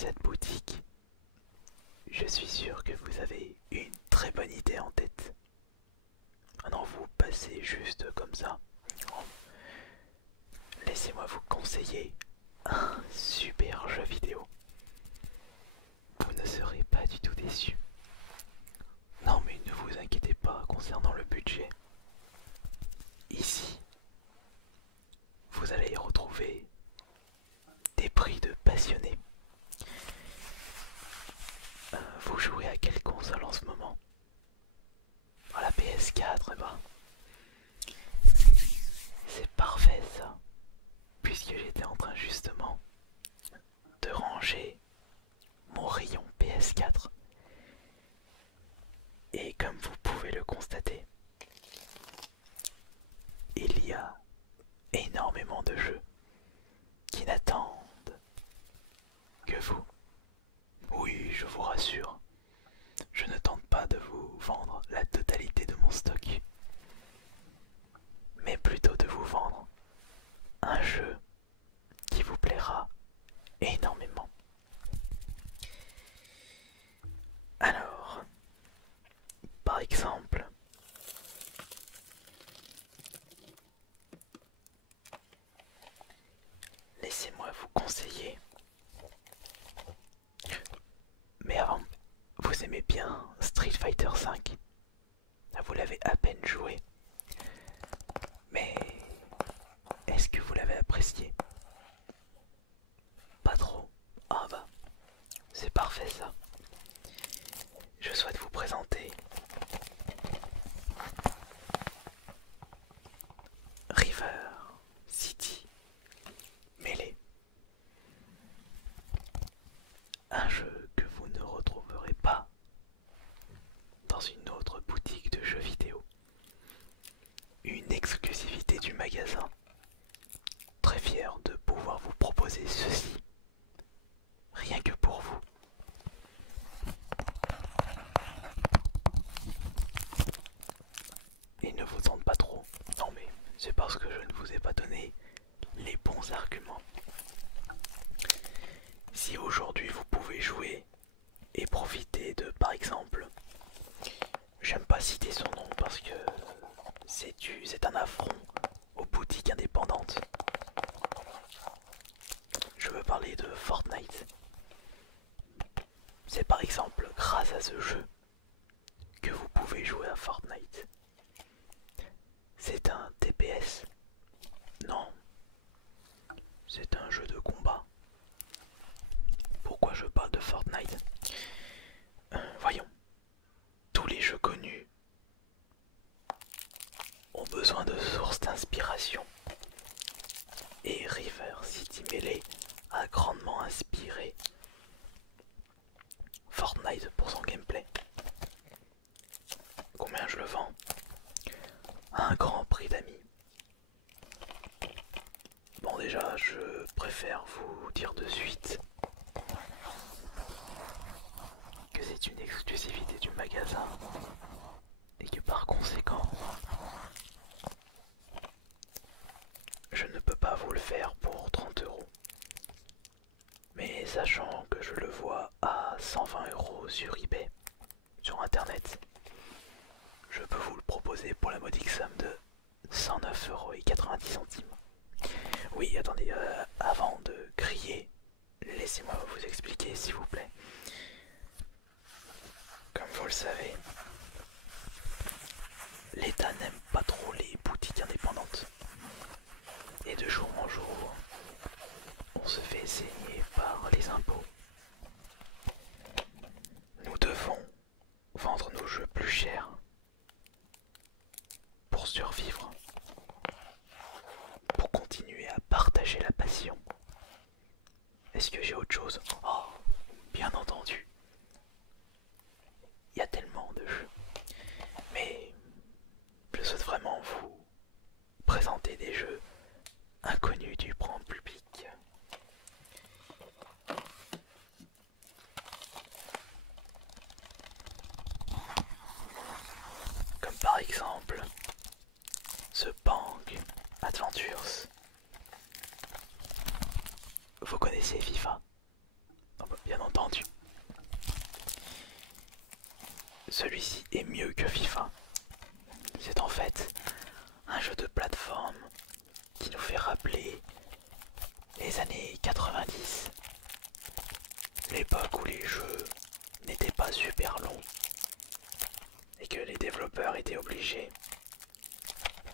cette boutique, je suis sûr que vous avez une très bonne idée en tête. Maintenant vous passez juste comme ça. Laissez-moi vous conseiller un super jeu vidéo. Vous ne serez pas du tout déçus. Non mais ne vous inquiétez pas concernant le budget. Ici, vous allez y retrouver des prix de passionnés. Vous jouez à quelle console en ce moment? À la PS4, bah. C'est parfait ça. Puisque j'étais en train justement de ranger mon rayon PS4. Et comme vous pouvez le constater, il y a énormément de jeux qui n'attendent que vous. Oui, je vous rassure, je ne tente pas de vous vendre la totalité de mon stock, mais plutôt de vous vendre un jeu qui vous plaira énormément. Alors, par exemple, laissez-moi vous conseiller. Mais avant, vous aimez bien Street Fighter V? Vous l'avez à peine joué. Mais est-ce que vous l'avez apprécié? Pas trop. Ah bah, c'est parfait ça. Je souhaite vous présenter River City Melee. Un jeu que vous ne retrouverez pas dans une autre boutique de jeux vidéo. Une exclusivité du magasin. Très fier de pouvoir vous proposer ceci. Rien que pour vous. Et ne vous tente pas trop. Non mais c'est parce que je ne vous ai pas donné les bons arguments. Si aujourd'hui vous pouvez jouer et profiter de, par exemple, j'aime pas citer son nom parce que c'est un affront aux boutiques indépendantes. Je veux parler de Fortnite. C'est par exemple grâce à ce jeu que vous pouvez jouer à Fortnite. C'est un TPS. Non, c'est un jeu de combat. Pourquoi je parle de Fortnite? Voyons, tous les jeux connus ont besoin de sources d'inspiration. Et River City Melee a grandement inspiré Fortnite pour son gameplay. Combien je le vends? Un grand prix d'amis. Bon déjà, je préfère vous dire de suite que c'est une exclusivité du magasin et que par conséquent, je ne peux pas vous le faire pour 30 €. Mais sachant que je le vois à 120 € sur eBay, sur internet, je peux vous le proposer pour la modique somme de 109,90 €. Oui, attendez, avant de crier, laissez-moi vous expliquer s'il vous plaît. Comme vous le savez, l'État n'aime pas trop les boutiques indépendantes. Et de jour en jour, on se fait saigner par les impôts. Nous devons vendre nos jeux plus chers pour survivre, pour continuer à partager la passion. Est-ce que j'ai autre chose? Oh, bien entendu. Il y a tellement de jeux. Mais je souhaite vraiment vous présenter des jeux inconnus du grand public. Comme par exemple ce Bang Adventures. Vous connaissez FIFA? Oh bah, bien entendu. Celui-ci est mieux que FIFA. C'est en fait un jeu de plateforme qui nous fait rappeler les années 90, l'époque où les jeux n'étaient pas super longs et que les développeurs étaient obligés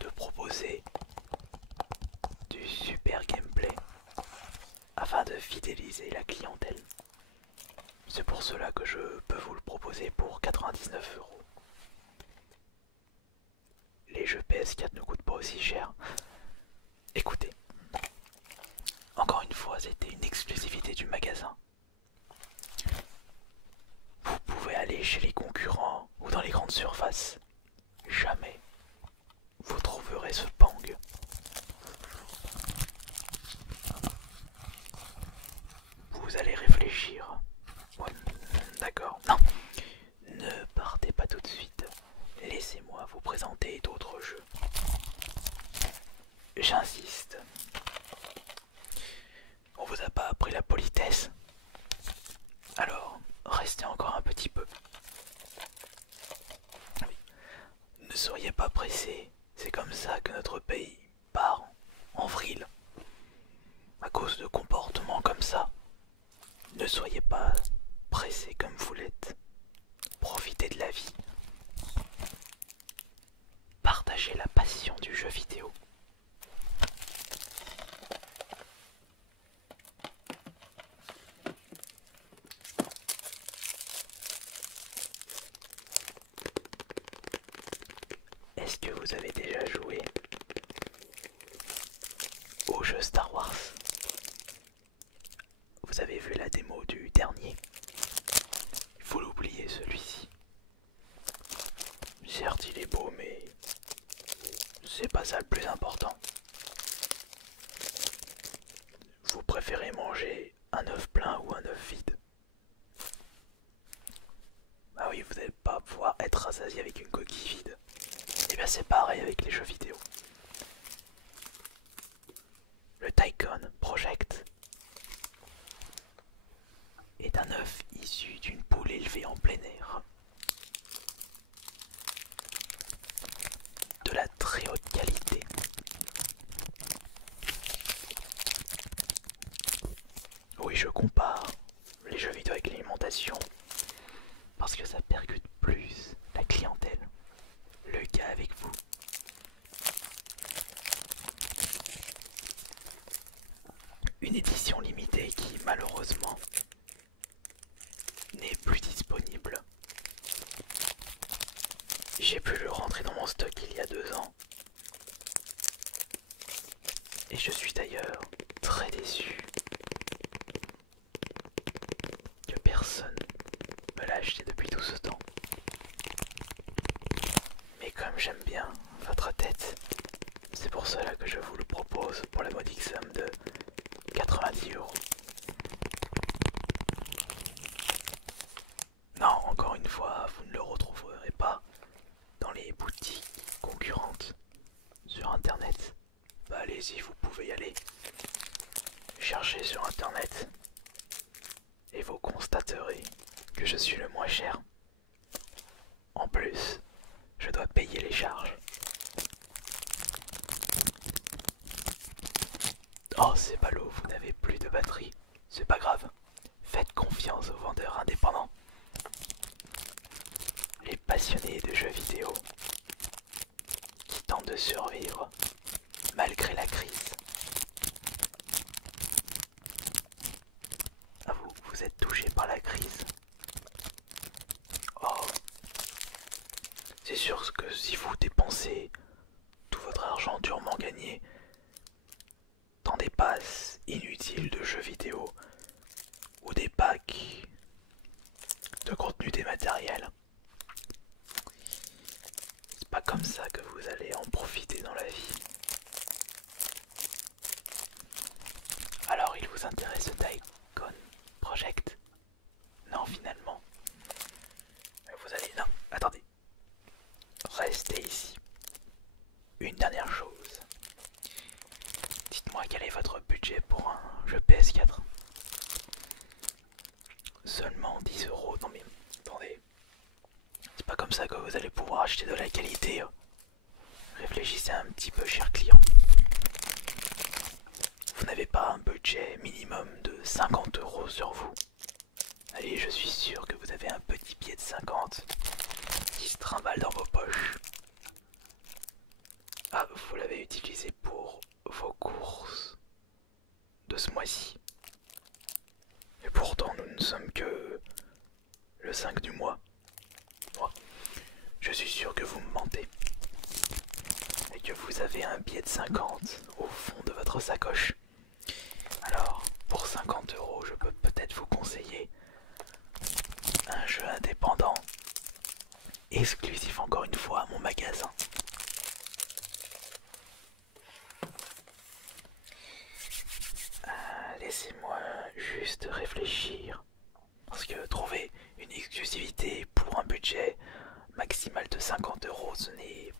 de proposer du super gameplay afin de fidéliser la clientèle. C'est pour cela que je peux vous le proposer pour 99 €. Les jeux PS4 ne coûtent pas aussi cher. Écoutez, encore une fois, c'était une exclusivité du magasin. Vous pouvez aller chez les concurrents ou dans les grandes surfaces. Jamais vous trouverez ce Pang. Vous allez réfléchir. Ouais, d'accord. Non, ne partez pas tout de suite. Laissez-moi vous présenter d'autres jeux. J'insiste. On vous a pas appris la politesse? Alors, restez encore un petit peu. Oui. Ne soyez pas pressés. C'est comme ça que notre pays part en vrille. À cause de comportements comme ça. Ne soyez pas pressés comme vous l'êtes. Profitez de la vie. Partagez la passion du jeu vidéo. Est-ce que vous avez déjà joué au jeu Star Wars? Vous avez vu la démo du dernier? Il faut l'oublier celui-ci. Certes il est beau mais c'est pas ça le plus important. Vous préférez manger un œuf plein ou un œuf vide? Ah oui, vous n'allez pas pouvoir être rassasié avec une coquille vide. Et bien c'est pareil avec les jeux vidéo. Le Tycoon Project est un œuf issu d'une poule élevée en plein air. De la très haute qualité. Oui, je compare les jeux vidéo avec l'alimentation parce que ça percute plus la clientèle. Le cas avec vous. Une édition limitée qui malheureusement n'est plus disponible. J'ai pu le rentrer dans mon stock il y a 2 ans. Et je suis d'ailleurs très déçu que personne me l'a acheté depuis tout ce temps. Mais comme j'aime bien votre tête, c'est pour cela que je vous le propose pour la modique somme de 90 €. Non, encore une fois, vous ne le retrouverez pas dans les boutiques concurrentes sur internet. Bah allez-y, vous pouvez y aller. Cherchez sur internet et vous constaterez que je suis le moins cher. En plus, je dois payer les charges. Oh, c'est ballot, vous n'avez plus de batterie. C'est pas grave. Faites confiance aux vendeurs indépendants. Les passionnés de jeux vidéo qui tentent de survivre malgré la crise. Ah, vous êtes touché par la crise? Oh, c'est sûr que si vous dépensez tout votre argent durement gagné dans des passes inutiles de jeux vidéo ou des packs de contenu dématériel, c'est pas comme ça que vous allez en profiter dans la vie. Alors il vous intéresse ce Tycoon Project? Non, finalement. Vous allez... Non, attendez. Restez ici. Une dernière chose. Dites-moi quel est votre budget pour un jeu PS4? Seulement 10 €. Non mais attendez, c'est pas comme ça que vous allez pouvoir acheter de la qualité. Réfléchissez un petit peu, cher client. Vous n'avez pas un budget minimum de 50 € sur vous. Allez, je suis sûr que vous avez un petit billet de 50 qui se trimballe dans vos poches. Ah, vous l'avez utilisé pour vos courses de ce mois-ci. Et pourtant, nous ne sommes que le 5 du mois. Moi, je suis sûr que vous me mentez. Et que vous avez un billet de 50 au fond de votre sacoche. Alors, pour 50 €, je peux peut-être vous conseiller un jeu indépendant, exclusif encore une fois à mon magasin. Laissez-moi juste réfléchir. Parce que trouver une exclusivité pour un budget maximal de 50 €, ce n'est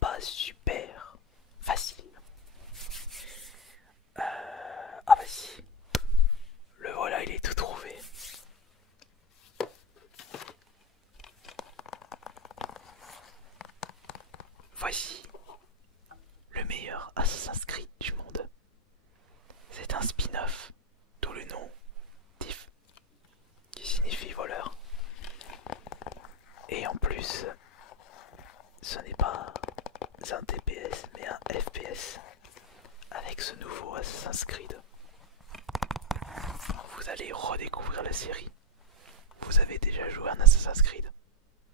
pas super facile. Ah bah si, le voilà, il est tout trouvé. Voici le meilleur Assassin's Creed du monde. C'est un spin-off, d'où le nom Thief, qui signifie voleur. Et en plus, ce n'est pas un TPS, mais un FPS. Avec ce nouveau Assassin's Creed, vous allez redécouvrir la série. Vous avez déjà joué à un Assassin's Creed?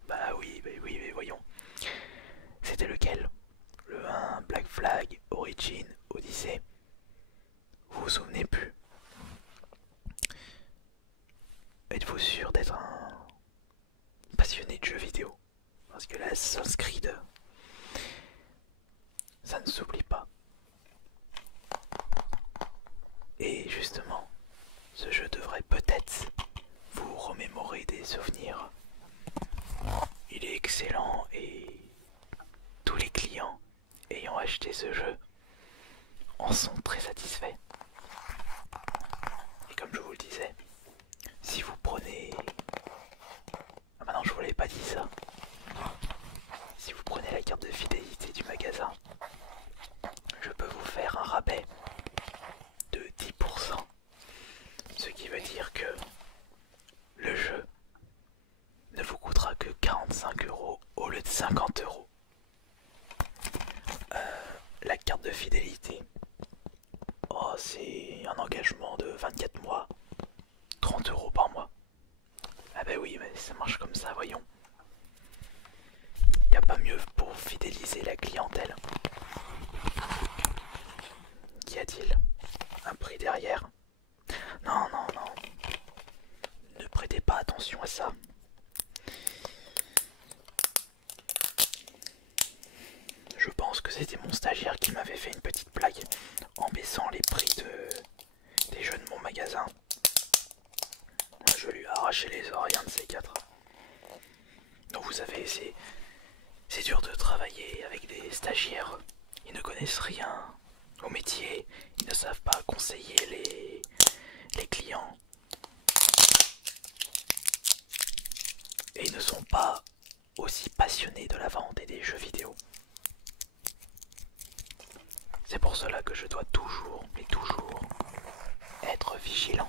Bah oui, mais voyons. C'était lequel? Le 1, Black Flag, Origin, Odyssey? Vous vous souvenez plus? Êtes-vous sûr d'être un passionné de jeux vidéo? Parce que l'Assassin's Creed, ça ne s'oublie pas. Et justement, ce jeu devrait peut-être vous remémorer des souvenirs. Il est excellent et tous les clients ayant acheté ce jeu en sont très satisfaits. Et comme je vous le disais, si vous prenez... Ah bah non, je vous l'avais pas dit ça. Si vous prenez la carte de fidélité du magasin, je peux vous faire un rabais de 10%. Ce qui veut dire que le jeu ne vous coûtera que 45 € au lieu de 50 €. La carte de fidélité, oh, c'est un engagement de 24 mois, 30 € par mois. Ah bah oui, mais ça marche comme ça, voyons. Y a pas mieux pour fidéliser la clientèle. Qu'y a-t-il? Un prix derrière? Non, non, non. Ne prêtez pas attention à ça. Je pense que c'était mon stagiaire qui m'avait fait une petite blague en baissant les prix des jeux de mon magasin. Je lui ai arraché les oreilles, un de ces quatre. Donc vous savez, c'est dur de travailler avec des stagiaires. Ils ne connaissent rien au métier, ils ne savent pas conseiller les clients. Et ils ne sont pas aussi passionnés de la vente et des jeux vidéo. C'est pour cela que je dois toujours, mais toujours, être vigilant.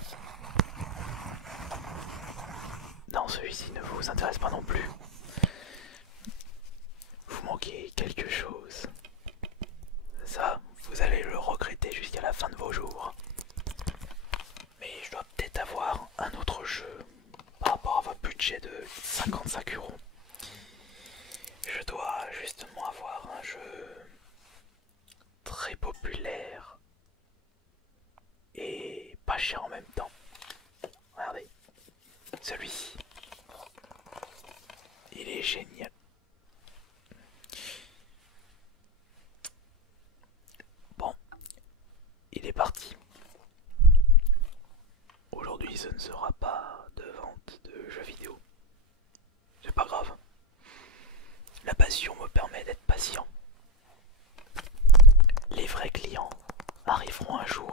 Non, celui-ci ne vous intéresse pas non plus. Vous manquez quelque chose. Ça, vous allez le regretter jusqu'à la fin de vos jours. Mais je dois peut-être avoir un autre jeu par rapport à votre budget de 55 €. Je dois justement avoir un jeu très populaire et pas cher en même temps. Regardez, celui-ci, il est génial. Bon, il est parti. Aujourd'hui, ce ne sera pas de vente de jeux vidéo. C'est pas grave. La passion me permet d'être patient. Les vrais clients arriveront un jour.